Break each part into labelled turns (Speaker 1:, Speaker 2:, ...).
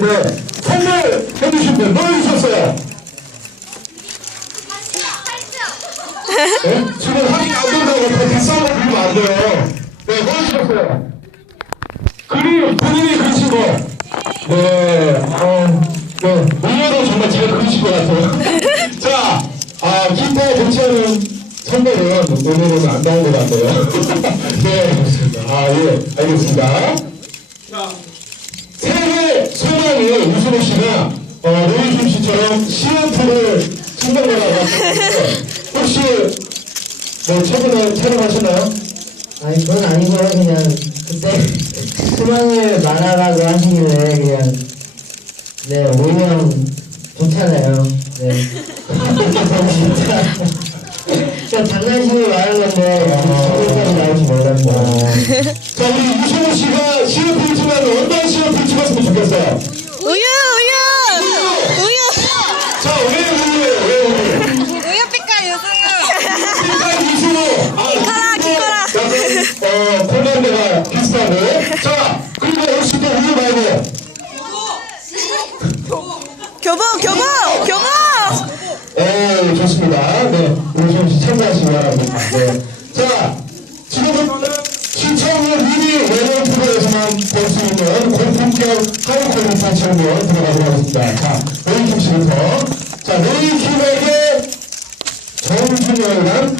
Speaker 1: 있는데 선물 해 주신 분 넣어주셨어요. 네? 지금 확인 안 된다고 더 비싼 거 빌면 안 돼요. 네, 넣어주셨어요. 그림, 본인이 그리신 거. 네, 어, 네, 오늘도 정말 제가 그리신 것 같아요. 자, 아, 기타 대체하는 선물은 오늘은 안 나온 것 같아요. 네, 아, 예, 알겠습니다. 소망의 우승우 씨가 어, 노희준 씨처럼 CF를 신청하라고 하셨는데 혹시 뭐 최근에 촬영하셨나요?
Speaker 2: 아니 그건 아니고요. 그냥 그때 수망을 말하라고 하시길래 그냥 네 오면 좋잖아요. 네. 진짜 그냥 장난식으로 말한 건데 지금까지 나올 줄 몰랐어요
Speaker 1: 자, 우리 있는 고품격 하이 퀄리티 체험을 들어가도록 하겠습니다. 자, 노이킴 씨부터. 자, 노이킴에게 정준영이란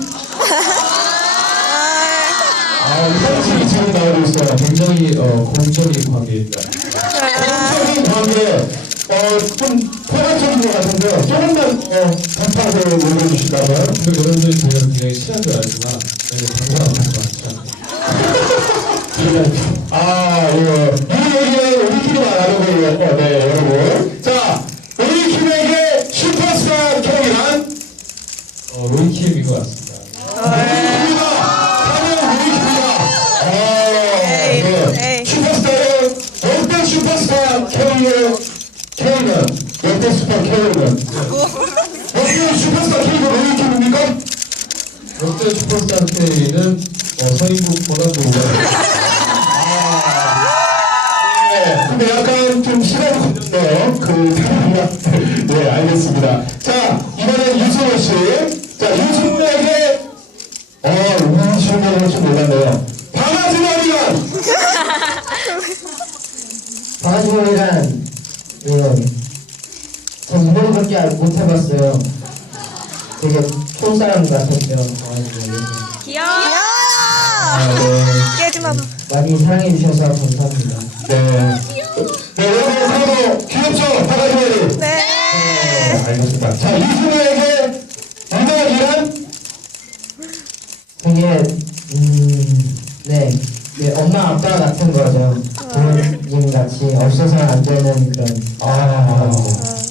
Speaker 1: 아, 이 사진이 지금 나오고 있어요.
Speaker 3: 굉장히 어, 공적인 관계입니다.
Speaker 1: 공적인 관계, 어, 좀 포괄적인 것 같은데요. 조금만, 어, 올려주신다면.
Speaker 3: 근데 여러분들이 제가 굉장히 친한 줄 알지만 네, 방송하는 거 많죠.
Speaker 1: 아, 예. 거예요. 어, 네, 여러분. 자, 우리 팀에게 슈퍼스타 K란
Speaker 3: 어, 로이 킴인 것 같습니다.
Speaker 1: 우리입니다. 가면 우리입니다. 아, 네.
Speaker 4: 에이.
Speaker 1: 슈퍼스타의 역대 슈퍼스타 K의 K는 역대 슈퍼 K는 역대 슈퍼스타 우리 팀입니까?
Speaker 3: 롯데 슈퍼스타 K는 어, 서인국 보다보가
Speaker 1: 네, 자, 이번엔 유승호 씨. 자, 유승호에게, 어, 이 질문을 할줄 몰랐네요. 바가지 머리란!
Speaker 2: 바가지머리란 네. 전 이번밖에 못 해봤어요 되게 촌사람 같았죠 바가지머리
Speaker 4: 귀여워
Speaker 1: 아, 네.
Speaker 4: 깨지 마봐
Speaker 2: 많이 사랑해주셔서 감사합니다
Speaker 1: 네. 네, 여러분, 서로 귀엽죠? 바가지 머리. 알겠습니다. 자, 유승호에게 이덕이란?
Speaker 2: 되게 음, 네, 네 엄마 아빠 같은 거죠. 부모님 같이 없어서는 안 되는 그런.
Speaker 1: 아,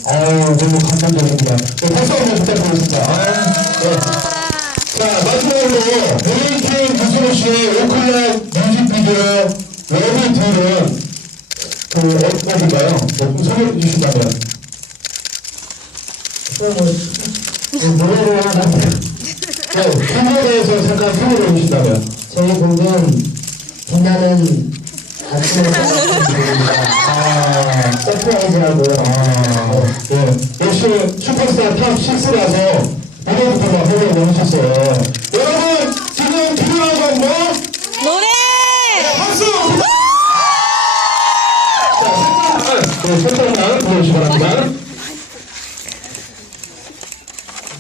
Speaker 1: 아유, 너무 감동적입니다. 네, 박수 한번 부탁드리겠습니다. 아, 네. 자, 마지막으로, 베이킹 유승호 씨의 오클라 뮤직비디오 러브둘은 그, 어디가요? 뭐, 소개해 주신다면.
Speaker 2: 노래를 하나
Speaker 1: 네, 그거에 대해서 잠깐 소개해 주신다면.
Speaker 2: 저희 곡은 빛나는 아침을.
Speaker 1: 아,
Speaker 2: 서프라이즈라고요.
Speaker 1: 아, 네. 역시 슈퍼스타 탑 6라서 무대부터 막 허리에 넣으셨어요. 여러분, 지금 필요한 건 뭐?
Speaker 4: 노래
Speaker 1: 박수! 자, 살짝만, 네, 살짝만 불러주시기 바랍니다.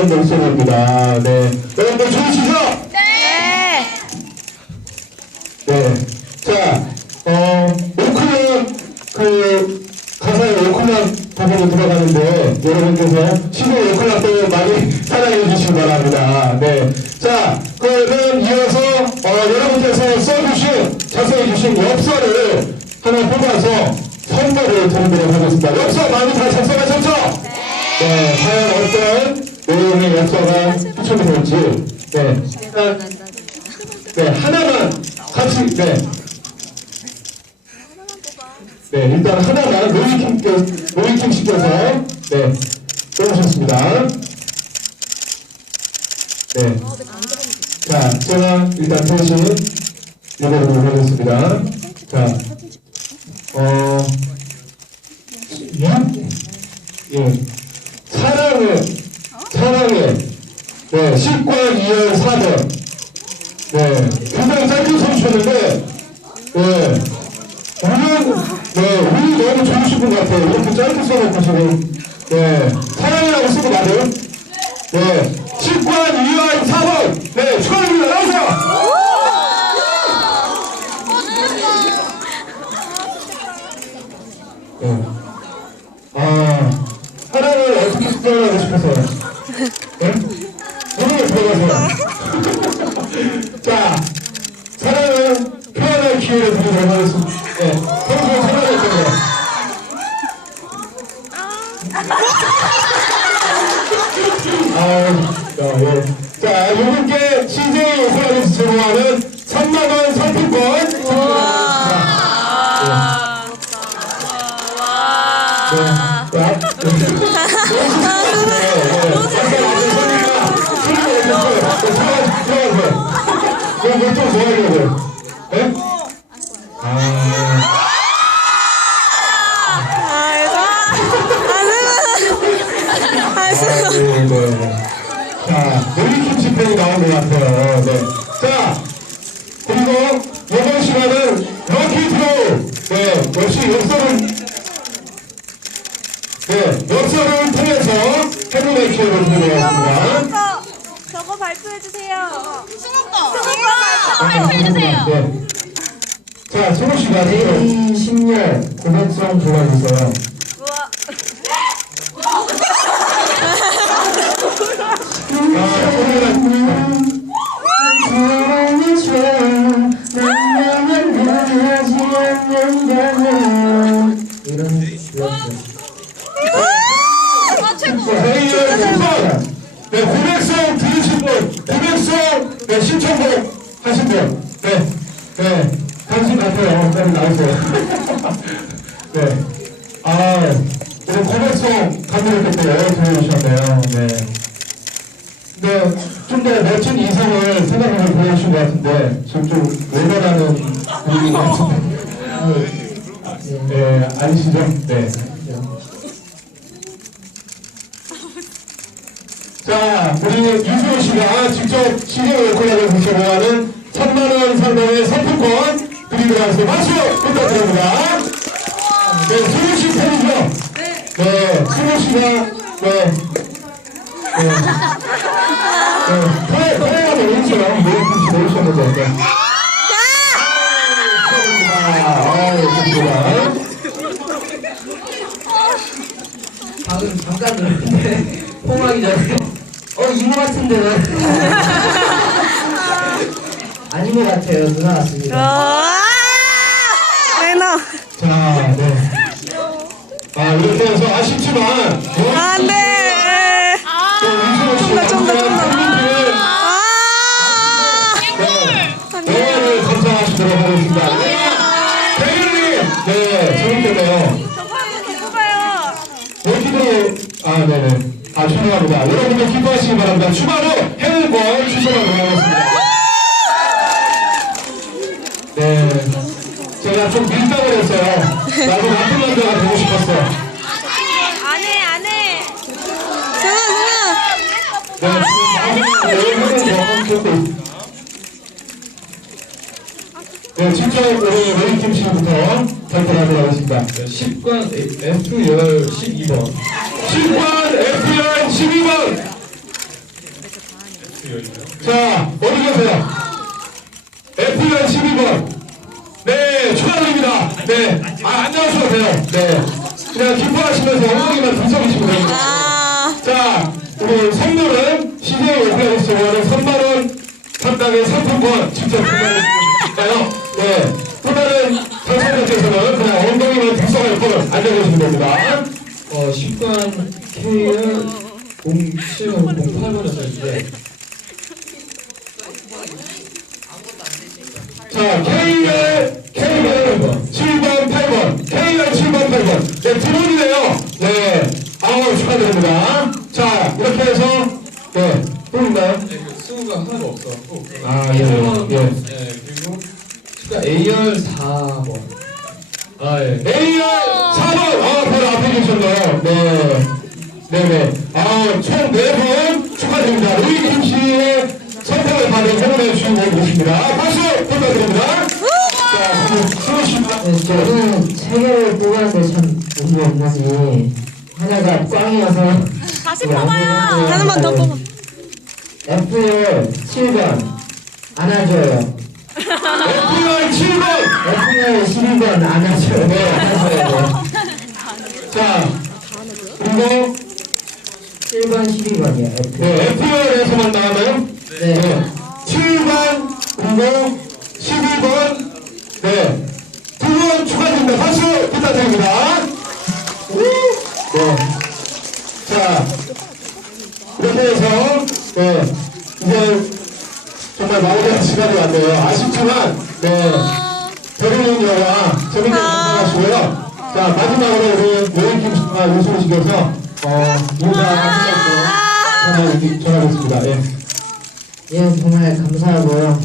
Speaker 1: 부드러운 목소리입니다. 네. 여러분들 좋으시죠?
Speaker 4: 네.
Speaker 1: 네. 자, 어, 오클락, 그, 가사에 오클락 부분이 들어가는데, 여러분께서 시골 오클락도 많이 사랑해 주시기 바랍니다. 네. 자, 그러면 이어서, 어, 여러분께서 써주신, 작성해 주신 엽서를 하나 뽑아서 선물을 드리도록 하겠습니다. 엽서 많이 다 작성하셨죠? 네, 과연 어떤 내용의 역사가 추천이 될지, 네, 일단, 네, 하나만 같이, 네. 네, 일단 하나만 로이킴께, 로이킴 씨께서, 네, 써주셨습니다. 네. 자, 제가 일단 대신 읽어보도록 하겠습니다. 자, 어, 예? 예. 사랑해. 네, 10과 2열 4번. 네, 굉장히 짧게 써주셨는데, 네, 우리, 네, 우리 너무 좋으신 분 같아요. 이렇게 짧게 써놓고 지금, 네, 사랑이라고 쓰고 말을. 네, 10과 2열 4번. 네, 역시 역사를, 네, 역사를 통해서 해문의 기회를 드리도록 하겠습니다.
Speaker 5: 저거 저거 발표해 주세요.
Speaker 4: 수고도
Speaker 5: 발표해주세요.
Speaker 1: 네. 자, 지금
Speaker 2: 개인 10년 고백성 불러주세요.
Speaker 1: 나오세요. 네, 아, 오늘 고백성 감독님께서 들어주셨네요. 네. 네, 좀 더 멋진 이성을 생각하고 보여주신 것 같은데, 지금 좀 외면하는 분위기 같은데. 네, 아니시죠? 네. 자, 우리 유수호 씨가 직접 시계 월콜라를 제공하는 3만원 상당의 상품권 하겠습니다. 박수 부탁드립니다. 네, 수호 씨 팬이죠? 네. 수호 씨가, 네. 네. 네, 토해가 되겠죠. 노력팀씨 내주셨는데. 네. 아유, 좋습니다.
Speaker 2: 방금 잠깐 들었는데 포옹하기 전에 어 이모 같은데 왜? 아닌 것 같아요 누나 같습니다.
Speaker 4: 아 레나
Speaker 1: 자, 네. 아, 이렇게 해서 아쉽지만, 뭐,
Speaker 4: 안돼 좀더, 좀더, 좀더. 아
Speaker 1: 네, 영화를 감상하시도록 하겠습니다. 네. 대현님! 네, 재밌겠네요. 여기도, 아, 네네. 아, 죄송합니다. 여러분들 기뻐하시기 바랍니다. 추가로 해외권 추천하도록 하겠습니다. 네. 제가 좀 밀당을 했어요. 나도 나쁜 남자가 되고 싶었어.
Speaker 5: 안해 안해.
Speaker 4: 승우 승우
Speaker 1: 네, 네, 직접 우리 레이팀 씨부터 발표하도록 하겠습니다.
Speaker 3: 네, 10관 F2열 12번
Speaker 1: 10번 FR 12번. 자, 어디 계세요? FR 12번. 네, 축하드립니다. 네, 아, 안녕하셔도 돼요. 네. 그냥 기뻐하시면서 엉덩이만 들썩이시면 됩니다.
Speaker 4: 아
Speaker 1: 자, 우리 선물은 CJ 오프라인에서 제공하는 3만원 상당의 상품권 직접 구매해주시니까요. 네. 또 다른 당첨자께서는 그냥 엉덩이만 들썩할 걸 알려주시면 됩니다. 어,
Speaker 3: 어, 10번 K열 0708번이었는데
Speaker 1: 자, K열, K열 7번, 8번. K열 7번, 8번. 네, 두 분이네요. 네. 아우, 축하드립니다. 자, 이렇게 해서, 네. 또 있나요?
Speaker 3: 네, 그 수가 하나가 없어갖고
Speaker 1: 아, 예, 예.
Speaker 3: 네, 그리고 추가 A열 4번 아 예.
Speaker 1: A열 4번. 아, 바로 앞에 계셨네요. 네. 네네. 아, 총 4분 축하드립니다. 우리 씨의 선택을 받은 행운의 주인공 모십니다. 박수 부탁드립니다. 자, 씨입니다.
Speaker 2: 네, 저는 세 개를 뽑았는데 참 운이 없나니 하나가 꽝이어서
Speaker 5: 다시
Speaker 2: 네,
Speaker 5: 뽑아요.
Speaker 4: 하나만 더 뽑아.
Speaker 2: F열 7번 안아줘요
Speaker 1: F열 7번.
Speaker 2: F열 12번 안아줘요 네 안아줘요
Speaker 1: 자, 그리고
Speaker 2: 7번 12번이요 F
Speaker 1: 네, F열에서만 나가나요?
Speaker 2: 네.
Speaker 1: 네. 7번, 그리고 12번, 네. 두분 축하드립니다. 박수 부탁드립니다. 해서, 네. 이제 정말 마무리할 시간이 왔네요. 아쉽지만, 네. 베를린 영화 재밌게 감상하시고요. 자, 마지막으로 우리 노인김 씨와 유승우 씨께서, 어, 인사하시면서 전화, 전하겠습니다. 예.
Speaker 2: 예, 정말 감사하고요.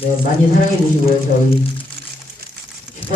Speaker 2: 네, 많이 사랑해 주시고요. 저희